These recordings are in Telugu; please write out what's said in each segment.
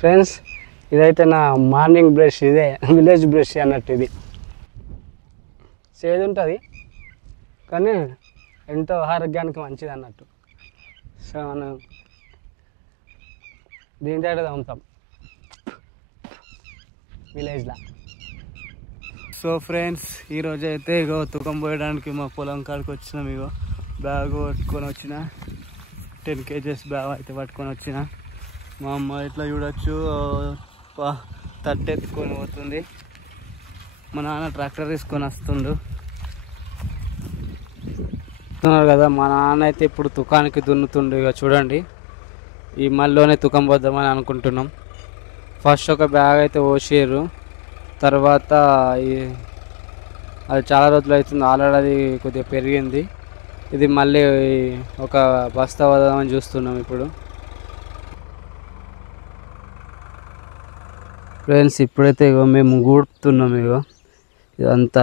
ఫ్రెండ్స్, ఇదైతే నా మార్నింగ్ బ్రష్. ఇదే విలేజ్ బ్రష్ అన్నట్టు. ఇది చేదు ఉంటుంది కానీ ఎంతో ఆరోగ్యానికి మంచిది అన్నట్టు. సో మనం దీంతో తమ్ముతాం విలేజ్లో. సో ఫ్రెండ్స్, ఈరోజు అయితే ఇగో తూకం పోయడానికి మా పొలం కాడికి వచ్చినాం. ఇగో బ్యాగ్ పట్టుకొని వచ్చిన 10 kgs బ్యాగ్ అయితే పట్టుకొని వచ్చిన. మా అమ్మ ఇట్లా చూడొచ్చు తట్టెత్తుకొని పోతుంది. మా నాన్న ట్రాక్టర్ తీసుకొని వస్తుండు కదా. మా నాన్న అయితే ఇప్పుడు తుకానికి దున్నుతుండు. ఇక చూడండి, ఈ మళ్ళీనే తుకం పోద్దామని అనుకుంటున్నాం. ఫస్ట్ ఒక బ్యాగ్ అయితే పోసారు, తర్వాత అది చాలా రోజులు అవుతుంది, ఆల్రెడీ అది కొద్దిగా పెరిగింది. ఇది మళ్ళీ ఒక బస్తా వద్దామని చూస్తున్నాం ఇప్పుడు. ఫ్రెండ్స్, ఇప్పుడైతే ఇగో మేము గూడుతున్నాం. ఇగో ఇదంతా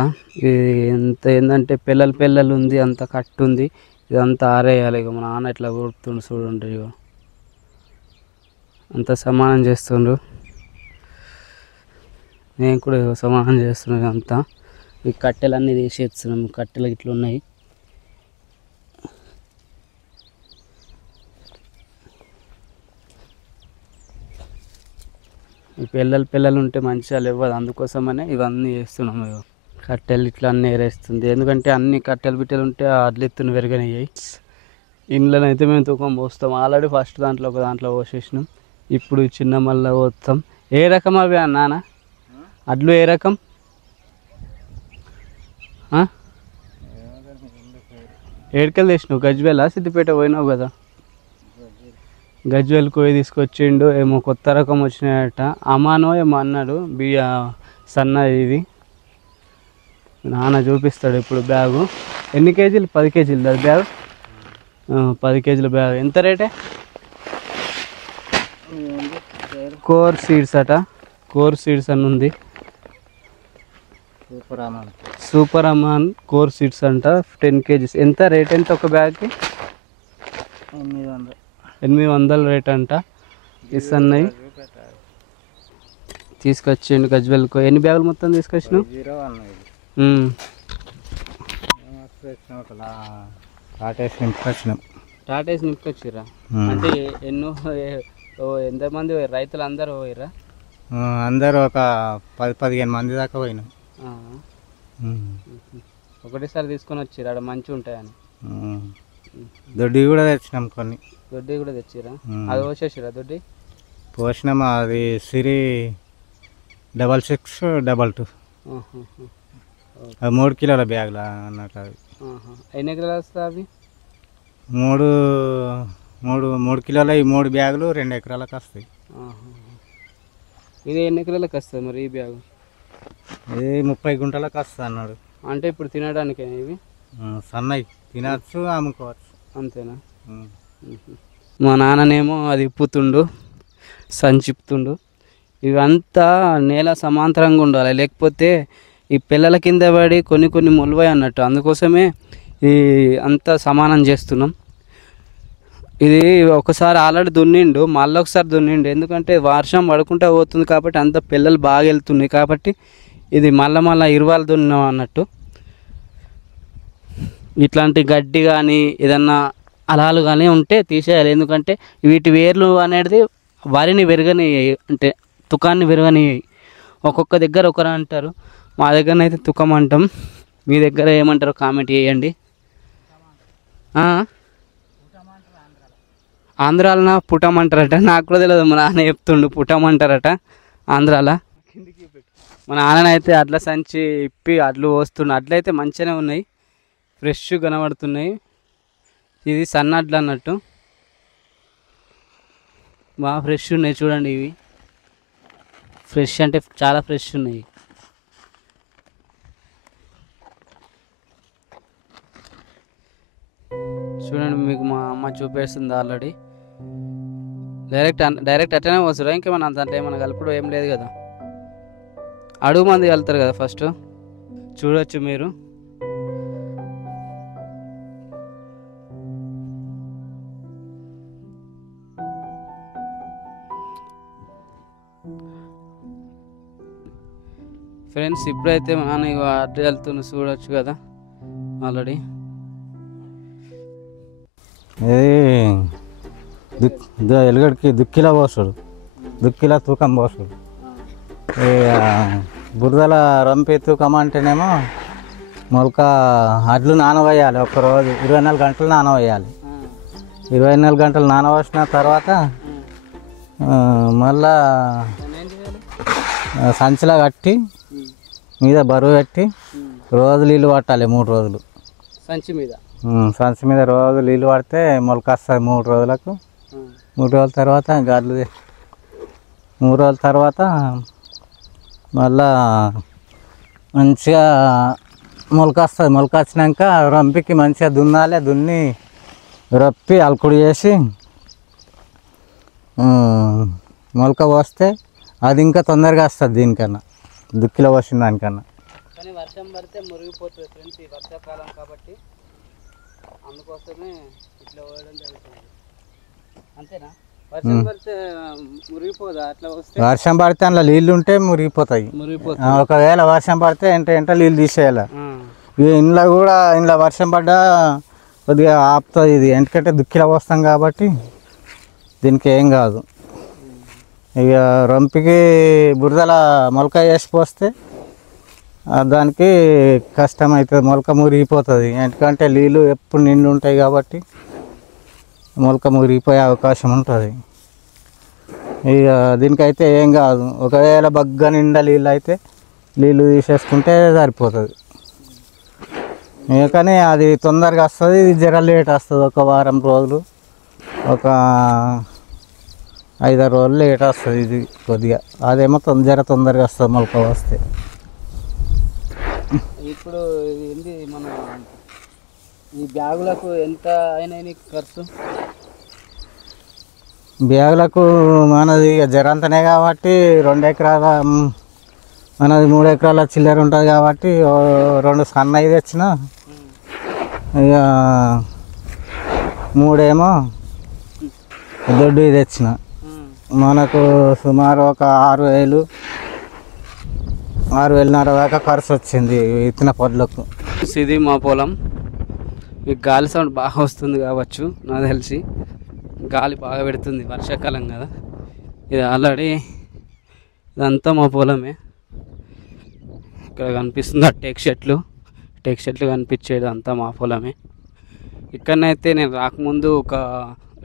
ఎంత ఏంటంటే పిల్లలు ఉంది, అంత కట్టు ఉంది, ఇదంతా ఆరేయాలి. ఇక మా నాన్న ఇట్లా గూడుతుండు చూడండి. ఇగో అంత సమానం చేస్తుండ్రు, నేను కూడా సమానం చేస్తున్నాను. అంతా ఈ కట్టెలన్నీ తీసేస్తున్నాము. కట్టెలు ఇట్లా ఉన్నాయి. ఈ పిల్లలు ఉంటే మంచిగా లేవదు, అందుకోసమనే ఇవన్నీ చేస్తున్నాము. కట్టెలు ఇట్లా అన్నీ ఏరేస్తుంది, ఎందుకంటే అన్ని కట్టెలు బిట్టెలు ఉంటే అడ్లు ఎత్తున పెరగనయ్యాయి. ఇండ్లనైతే మేము తూకం పోస్తాం. ఆల్రెడీ ఫస్ట్ దాంట్లో ఒక దాంట్లో పోసేసినాం, ఇప్పుడు చిన్న మళ్ళీ పోస్తాం. ఏ రకం అవి నాన్న అడ్లు? ఏ రకం? ఏడుకెళ్ళి తెచ్చినావు? గజ్వేలా సిద్దిపేట పోయినావు కదా. గజ్వేల్ కోయి తీసుకొచ్చిండు. ఏమో కొత్త రకం వచ్చినాయట, అమానో ఏమో అన్నాడు. సన్న ఇది నాన్న చూపిస్తాడు ఇప్పుడు. బ్యాగు ఎన్ని కేజీలు? 10 kgs అది బ్యాగ్. 10 kg bag. ఎంత రేటే? కోర్ సీడ్స్ అట. కోర్ సీడ్స్ అని ఉంది. సూపర్ అమాన్ కోర్ సీడ్స్ అంట. 10 kgs. ఎంత రేట్? ఎంత ఒక బ్యాగ్కి? 800 రేట్ అంట. ఇస్తున్నాయి తీసుకొచ్చిండు గజ్వెల్కు. ఎన్ని బ్యాగులు మొత్తం తీసుకొచ్చినావు? టాటేసి నింపుకొచ్చిర్రా? అంటే ఎన్నో ఎంతమంది రైతులు అందరూ పోయిర్రా? అందరూ ఒక 10-15 మంది దాకా పోయినాం. ఒకటేసారి తీసుకొని వచ్చిర్రు, అక్కడ మంచిగా ఉంటాయని. దొడ్డి కూడా తెచ్చినాం కొన్ని. దొడ్డి కూడా తెచ్చిర్రా? అది పోసేసిరా దొడ్డి? పోసినాం. అది సిరి 6622. అది 3 కిలోల బ్యాగులు అన్నట్టు. అవి ఎన్ని ఎకరాలు వస్తాయి అవి? 3 కిలోల ఈ 3 బ్యాగులు 2 ఎకరాలకు వస్తాయి. ఇది ఎన్ని ఎకరాలకు వస్తుంది మరి ఈ బ్యాగు? ఇది 30 గుంటలకు వస్తుంది అన్నాడు. అంటే ఇప్పుడు తినడానికేనా ఇవి? సన్నవి తినచ్చు, అమ్ముకోవచ్చు. అంతేనా? మా నాన్ననేమో అది ఇప్పుతుండు, సంచిపుతుండు. ఇవంతా నేల సమాంతరంగా ఉండాలి, లేకపోతే ఈ పిల్లల కింద పడి కొన్ని మొలువాయి అన్నట్టు. అందుకోసమే ఈ అంతా సమానం చేస్తున్నాం. ఇది ఒకసారి ఆల్రెడీ దున్నిండు, మళ్ళీ ఒకసారి దున్నిండు. ఎందుకంటే వర్షం పడుకుంటూ పోతుంది కాబట్టి అంత పిల్లలు బాగా వెళ్తున్నాయి కాబట్టి ఇది మళ్ళీ ఇరువాలు దున్నాం అన్నట్టు. ఇట్లాంటి గడ్డి కానీ ఏదన్నా అలాలు కానీ ఉంటే తీసేయాలి, ఎందుకంటే వీటి వేర్లు అనేది వరిని విరగనియ్యాయి, అంటే తుకాన్ని విరగనియ్యాయి. ఒక్కొక్క దగ్గర ఒకరు అంటారు, మా దగ్గరనైతే తుకం అంటాం. మీ దగ్గర ఏమంటారో కామెంట్ చేయండి. ఆంధ్రాలో పుటం అంటారట, నాకు కూడా తెలియదు. మా నాన్న చెప్తుండు పుటం అంటారట ఆంధ్రాలో. మా నాన్ననైతే అడ్ల సంచి ఇప్పి అడ్లు పోస్తుండు. అడ్లు అయితే మంచిగానే ఉన్నాయి, ఫ్రెష్ కనబడుతున్నాయి. ఇది సన్న అడ్లు అన్నట్టు, బాగా ఫ్రెష్ ఉన్నాయి. చూడండి, ఇవి ఫ్రెష్ అంటే చాలా ఫ్రెష్ ఉన్నాయి. చూడండి, మీకు మా అమ్మ చూపేస్తుంది ఆల్రెడీ. డైరెక్ట్ అట్లనే వస్తుందా? ఇంకేమన్నా దాంట్లో ఏమన్నా కలుపుడు ఏం లేదు కదా? అడుగు మంది కలుతారు కదా ఫస్ట్. చూడొచ్చు మీరు. ఫ్రెండ్స్ ఇప్పుడైతే మా నాన్న ఇక అడ్డు వెళ్తున్న చూడొచ్చు కదా ఆల్రెడీ. ఇది ఎలుగడికి దుక్కిలా పోసుడు, దుక్కిలా తూకం పోసుడు. బురదల రంపి తూకం అంటేనేమో మొలక అడ్లు నానవేయాలి. ఒకరోజు 24 గంటలు నానవేయాలి. 24 గంటలు నానవేసిన తర్వాత మళ్ళా సంచిలా కట్టి మీద బరువు పెట్టి రోజు నీళ్ళు పట్టాలి. 3 రోజులు సంచి మీద రోజు నీళ్ళు పడితే మొలక వస్తుంది. 3 రోజులకు 3 రోజుల తర్వాత గడ్లు 3 రోజుల తర్వాత మళ్ళా మంచిగా మొలక వస్తుంది. మొలక వచ్చినాక రంపికి మంచిగా దున్నాలి. దున్ని రప్పి అల్కుడు చేసి మొలక పోస్తే అది ఇంకా తొందరగా వస్తుంది దీనికన్నా, దుక్కిలో పోసిన దానికన్నా. కానీ వర్షం పడితే మురిగిపోతుంది ఫ్రెండ్స్, ఈ వర్షాకాలం కాబట్టి అందుకోసమే ఇట్లా పోయడం జరుగుతుంది. అంతేనా? వర్షం పడితే మురిగిపోదా? అట్లా వస్తే వర్షం పడితే అందులో నీళ్ళు ఉంటే మురిగిపోతాయి. ఒకవేళ వర్షం పడితే ఎంట నీళ్ళు తీసేయాలి. ఇంట్లో కూడా ఇంట్లో వర్షం పడ్డా కొద్దిగా ఆపుతుంది ఇది, ఎందుకంటే దుక్కిలో పోస్తాం కాబట్టి దీనికి ఏం కాదు. ఇక రంపికి బురదల మొలక వేసి పోస్తే దానికి కష్టం అవుతుంది, మొలక మురిగిపోతుంది. ఎందుకంటే నీళ్ళు ఎప్పుడు నిండు ఉంటాయి కాబట్టి మొలక మురిగిపోయే అవకాశం ఉంటుంది. ఇక దీనికైతే ఏం కాదు. ఒకవేళ బగ్గ నిండా నీళ్ళు అయితే నీళ్ళు తీసేసుకుంటే సరిపోతుంది. కానీ అది తొందరగా వస్తుంది, ఇది జర లేట్ వస్తుంది. ఒక వారం రోజులు, ఒక 5-6 రోజులు లేట్ వస్తుంది ఇది కొద్దిగా. అదేమో తొందరగా వస్తుంది మొలక వస్తే. ఇప్పుడు ఏంది మన ఈ బ్యాగులకు ఎంత అయినాయి ఖర్చు? బ్యాగులకు మనది జరంతనే కాబట్టి 2 ఎకరాల, మనది 3 ఎకరాల చిల్లర ఉంటుంది కాబట్టి 2 సన్నవి తెచ్చిన, ఇక 3 ఏమో దొడ్డు తెచ్చిన. మనకు సుమారు ఒక 6,000-6,500 దాకా ఖర్చు వచ్చింది ఇచ్చిన పొద్దులకు. ఇది మా పొలం. మీకు గాలి సౌండ్ బాగా వస్తుంది కావచ్చు, నాకు తెలిసి గాలి బాగా పెడుతుంది, వర్షాకాలం కదా. ఇది ఆల్రెడీ ఇదంతా మా పొలమే. ఇక్కడ కనిపిస్తుంది ఆ టేక్ చెట్లు కనిపించేది అంతా మా పొలమే. ఇక్కడనైతే నేను రాకముందు ఒక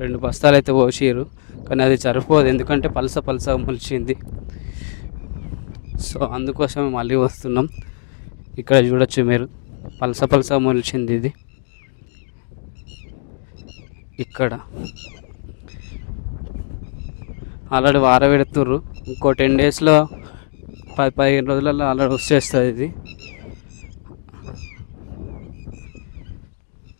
2 బస్తాలు అయితే పోసిరు, కానీ అది సరిపోదు, ఎందుకంటే పలస మొలిచింది. సో అందుకోసమే మళ్ళీ వస్తున్నాం. ఇక్కడ చూడొచ్చు మీరు, పలస మొలిచింది ఇది. ఇక్కడ ఆల్రెడీ వారబెడుతుర్రు, ఇంకో 10 డేస్లో 10-15 రోజులలో ఆల్రెడీ వచ్చేస్తుంది ఇది.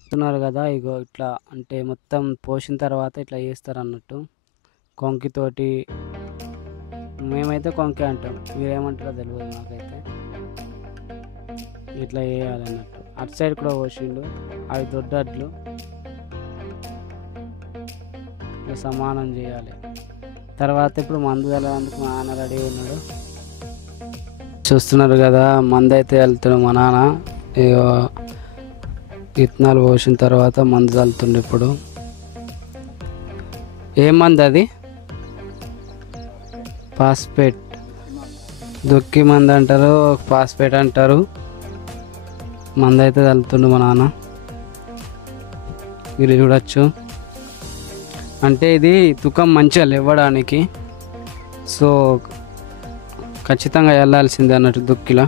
చూస్తున్నారు కదా, ఇగో ఇట్లా అంటే మొత్తం పోసిన తర్వాత ఇట్లా చేస్తారు అన్నట్టు కొంకితోటి. మేమైతే కొంకి అంటాం, మీరేమంటారో తెలియదు నాకైతే. ఇట్లా చేయాలన్నట్టు. అటు సైడ్ కూడా పోసిండు, అవి దొడ్డట్లు ఇట్లా సమానం చేయాలి. తర్వాత ఇప్పుడు మందు వెళ్ళడానికి మా నాన్న రెడీ ఉన్నాడు. చూస్తున్నారు కదా, మందు అయితే వెళ్తున్నాడు మా నాన్న. విత్తనాలు పోసిన తర్వాత మందు చల్లుతుండే. ఇప్పుడు ఏం మందు అది? ఫాస్ఫేట్, దుక్కి మందు అంటారు, ఫాస్ఫేట్ అంటారు. మందు అయితే చల్లుతుండు మా నాన్న, మీరు చూడొచ్చు. అంటే ఇది తుకం మంచిగా లేవడానికి, సో ఖచ్చితంగా వెళ్ళాల్సిందే అన్నట్టు దుక్కిలా.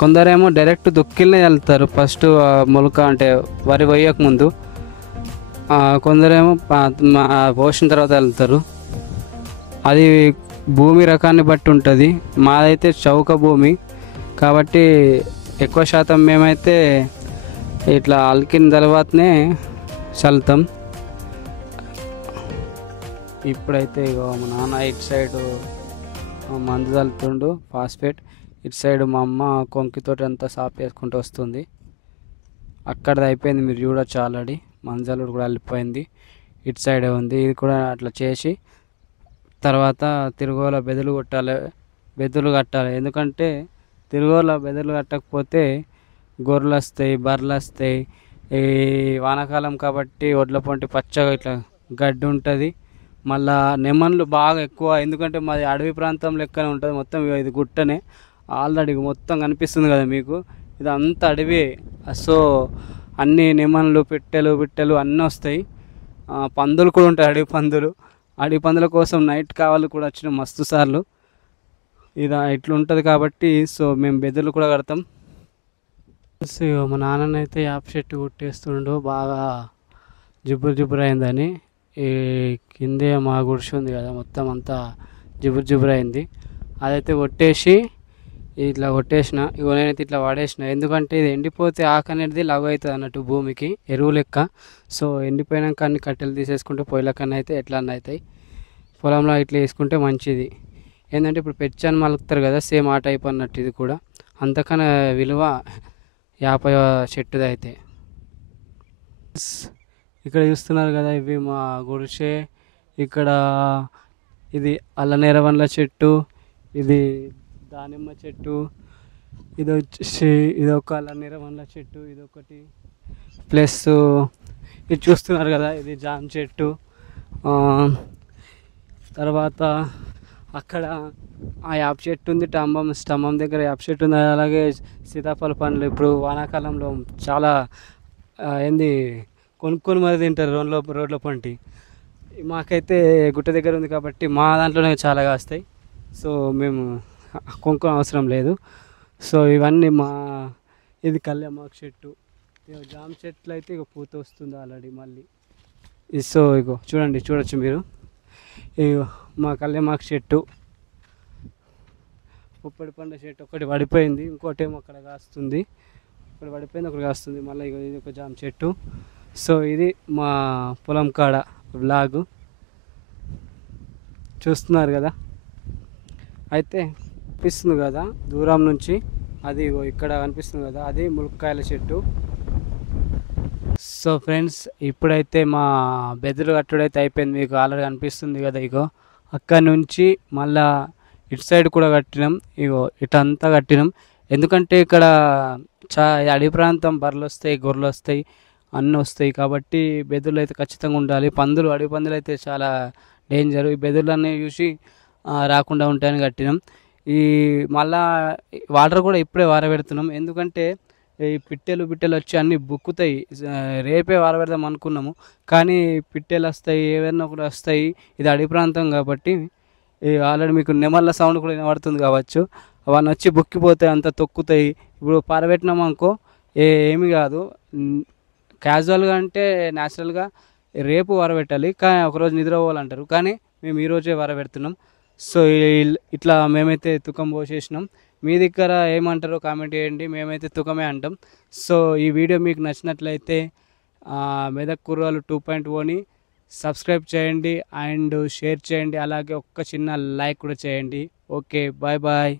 కొందరేమో డైరెక్ట్ దుక్కిలనే వెళ్తారు ఫస్ట్, మొలక అంటే వరి పోయక ముందు. కొందరేమో పోసిన తర్వాత వెళ్తారు. అది భూమి రకాన్ని బట్టి ఉంటుంది. మాదైతే చౌక భూమి కాబట్టి ఎక్కువ శాతం మేమైతే ఇట్లా అలికిన తర్వాతనే చల్లుతాం. ఇప్పుడైతే ఇగో మా నాన్న ఇటు సైడు మందు చల్లుతుండు ఫాస్ఫేట్, ఇటు సైడ్ మా అమ్మ కొంకితోటి అంతా సాఫ్ చేసుకుంటూ వస్తుంది. అక్కడది అయిపోయింది, మీరు చూడొచ్చు. ఆల్రెడీ మందు చల్లుడు కూడా వెళ్ళిపోయింది, ఇటు సైడే ఉంది. ఇది కూడా అట్లా చేసి తర్వాత తిరుగోల బెదులు కొట్టాలి, బెదులు కట్టాలి. ఎందుకంటే తిరుగోల బెదులు కట్టకపోతే గొర్రెలు వస్తాయి, బర్రెలు వస్తాయి. ఈ వానాకాలం కాబట్టి ఒడ్ల పొంటి పచ్చగా ఇట్లా గడ్డి ఉంటుంది. మళ్ళా నెమన్లు బాగా ఎక్కువ, ఎందుకంటే మాది అడవి ప్రాంతం లెక్కనే ఉంటుంది మొత్తం. ఇది గుట్టనే ఆల్రెడీ మొత్తం కనిపిస్తుంది కదా మీకు, ఇదంతా అడవి. సో అన్ని నెమన్లు, పిట్టలు అన్నీ వస్తాయి. పందులు కూడా ఉంటాయి, అడవి పందులు. అడవి పందుల కోసం నైట్ కావాలి కూడా వచ్చిన మస్తు సార్లు. ఇది ఇట్లుంటుంది కాబట్టి సో మేము బెదులు కూడా కడతాం. సో మా నాన్ననైతే యాప చెట్టు కుట్టేస్తుండు, బాగా జిబురు అయిందని. ఈ కిందే మా గుడిసె ఉంది కదా, మొత్తం అంతా జిబురు అయింది. అదైతే కొట్టేసి ఇట్లా కొట్టేసిన. ఇగో నేనైతే ఇట్లా వాడేసిన, ఎందుకంటే ఇది ఎండిపోతే ఆకు అనేది లవ్ అవుతుంది అన్నట్టు భూమికి, ఎరువు లెక్క. సో ఎండిపోయినాక అన్ని కట్టెలు తీసేసుకుంటే పొయ్యిల కన్నా అయితే ఎట్లా అన్న అవుతాయి. పొలంలో ఇట్లా వేసుకుంటే మంచిది. ఏంటంటే ఇప్పుడు పెచ్చాన్ని మలుపుతారు కదా, సేమ్ ఆ టైప్ అన్నట్టు ఇది కూడా. అంతకన్నా విలువ యాప చెట్టుది అయితే. ఇక్కడ చూస్తున్నారు కదా, ఇవి మా గుడిసె. ఇక్కడ ఇది అల్లనేరవన్ల చెట్టు, ఇది దానిమ్మ చెట్టు, ఇది వచ్చేసి ఇదొక అల్లనేరవన్ల చెట్టు, ఇదొకటి. ప్లస్ ఇది చూస్తున్నారు కదా, ఇది జామ చెట్టు. తర్వాత అక్కడ ఆ యాప చెట్టు ఉంది, స్తంభం దగ్గర యాప చెట్టు ఉంది. అలాగే సీతాఫల పండ్లు ఇప్పుడు వానాకాలంలో చాలా ఏంది కొనుక్కొని మరి తింటారు రోడ్ల పంటి. మాకైతే గుట్ట దగ్గర ఉంది కాబట్టి మా దాంట్లోనే చాలా కాస్తాయి. సో మేము కొనుక్కోని అవసరం లేదు. సో ఇవన్నీ ఇది కళ్యామాకు చెట్టు. ఇక జామ చెట్లు అయితే ఇక పూత వస్తుంది ఆల్రెడీ మళ్ళీ. సో ఇగో చూడొచ్చు మీరు. ఇగో మా కళ్యామాకు చెట్టు, పుప్పడి పండ్ల చెట్టు ఒకటి పడిపోయింది, ఇంకోటేమో అక్కడ కాస్తుంది. ఒకటి పడిపోయింది, ఒకటి కాస్తుంది. మళ్ళీ ఇగో ఇది ఒక జామ చెట్టు. సో ఇది మా పొలం కాడ వ్లాగు చూస్తున్నారు కదా. అయితే కనిపిస్తుంది కదా దూరం నుంచి, అది ఇక్కడ కనిపిస్తుంది కదా, అది ములక్కాయల చెట్టు. సో ఫ్రెండ్స్, ఇప్పుడైతే మా బెదురు కట్టుడైతే అయిపోయింది, మీకు ఆల్రెడీ కనిపిస్తుంది కదా. ఇగో అక్కడ నుంచి మళ్ళా ఇటు సైడ్ కూడా కట్టినాం, ఇగో ఇటంతా కట్టినాం. ఎందుకంటే ఇక్కడ అడవి ప్రాంతం, బర్రెలు వస్తాయి, గొర్రెలు వస్తాయి, అన్నీ వస్తాయి కాబట్టి బెదుర్లు అయితే ఖచ్చితంగా ఉండాలి. అడవి పందులు అయితే చాలా డేంజర్. ఈ బెదుర్లన్నీ చూసి రాకుండా ఉంటాయని కట్టినాం. ఈ మళ్ళా వాటర్ కూడా ఇప్పుడే వారబెడుతున్నాం, ఎందుకంటే ఈ పిట్టెలు వచ్చి అన్నీ బుక్కుతాయి. రేపే వారబెడదాం అనుకున్నాము, కానీ పిట్టెలు వస్తాయి, ఏవైనా కూడా వస్తాయి. ఇది అడవి ప్రాంతం కాబట్టి ఆల్రెడీ మీకు నెమళ్ళ సౌండ్ కూడా వినబడుతుంది కావచ్చు. అవన్నీ వచ్చి బుక్కిపోతాయి, అంత తొక్కుతాయి. ఇప్పుడు పారబెట్టినాము అనుకో ఏమి కాదు. క్యాజువల్గా అంటే న్యాచురల్గా రేపు వరబెట్టాలి, కానీ ఒకరోజు నిద్రపోవాలంటారు, కానీ మేము ఈరోజే వరబెడుతున్నాం. సో ఇట్లా మేమైతే తుకం పోసేసినాం. మీ దగ్గర ఏమంటారో కామెంట్ చేయండి, మేమైతే తుకమే అంటాం. సో ఈ వీడియో మీకు నచ్చినట్లయితే మెదక్ కుర్రాళ్ళు 2.0ని సబ్స్క్రైబ్ చేయండి అండ్ షేర్ చేయండి, అలాగే ఒక్క చిన్న లైక్ కూడా చేయండి. Okay, bye.